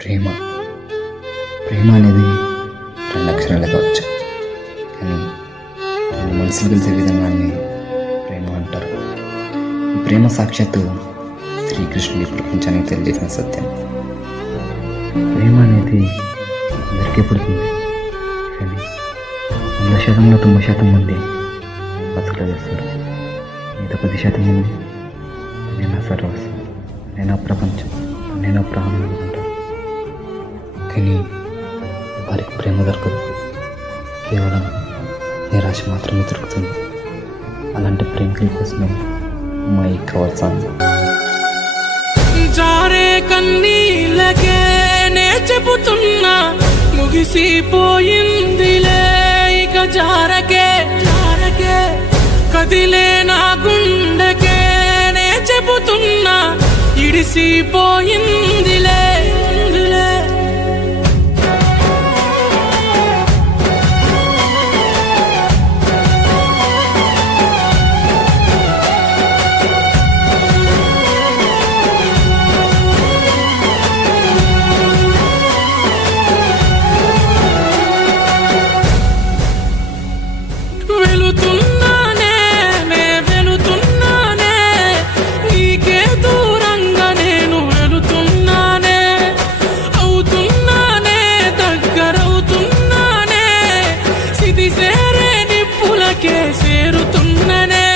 ప్రేమ ప్రేమ అనేది రెండు అక్షరాలు కావచ్చు, కానీ రెండు మనసులు కలిసే విధానాన్ని ప్రేమ అంటారు. ఈ ప్రేమ సాక్షాత్తు శ్రీకృష్ణుడి ప్రపంచానికి తెలియజేసిన సత్యం. ప్రేమ అనేది అందరికీ పుడుతుంది, కానీ 100%లో 90% మంది బతుకులో చేస్తారు. మిగతా 10% మంది నేను నా సర్వస్వం, నేను ఆ ప్రపంచం, నేను ప్రాణం అనుకుంటాను. కానీ వారికి ప్రేమ దొరకదు, కేవలం నిరాశ మాత్రమే దొరుకుతుంది. అలాంటి ప్రేమికుల కోసమే మా ఈ కవర్ సాంగ్. జారే కన్నీళ్ళకే నే చెబుతున్నా, ముగిసిపోయిందిలే ఇక జారకే జారకే, కదిలే నా గుండెకే నే చెబుతున్నా, ఇడిసిపోయిందిలే. చేరుతున్ననే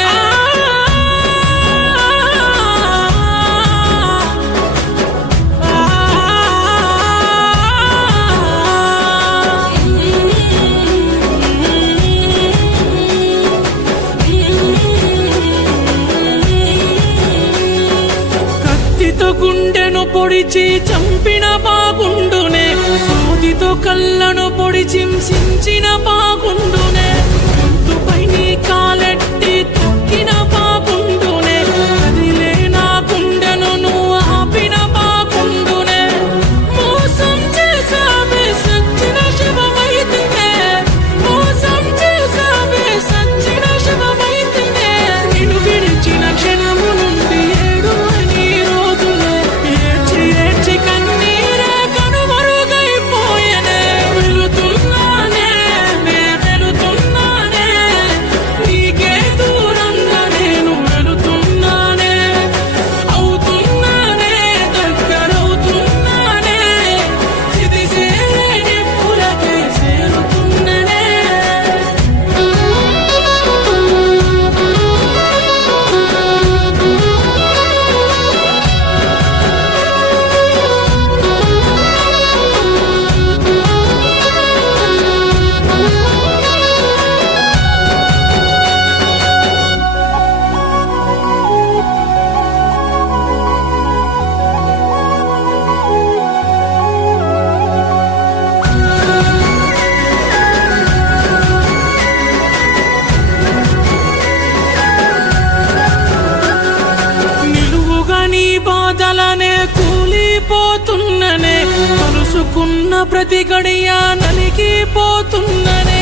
కత్తితో గుండెను పొడిచి చంపిన బాగుండునే, సూదితో కళ్ళను పొడిచి హింసించిన బాగుండునే, నీ కాలెట్టి తొక్కిన బాగుండునే, కదిలే నా గుండెను నువ్వు ఆపిన బాగుండునే, మోసం చేసావే సచ్చిన శివమైతినే, మోసం చేసావే సచ్చిన శివమైతినే, నిన్ను విడిచిన క్షణము నుండి 7 అని రోజులే ఏడ్చి ఏడ్చి కన్నీరే కనుమరుగైపోయెనే. వెళుతున్నానే నే వెళుతున్నానే, నీకే దూరంగా నేను వెళుతున్నానే, అవుతున్నానే దగ్గరవుతున్నానే, చిదిసేని పులకే చేరుతున్ననే. బాధలనే కూలిపోతున్ననే, కలుసుకున్న ప్రతి గడియ నలిగిపోతున్ననే,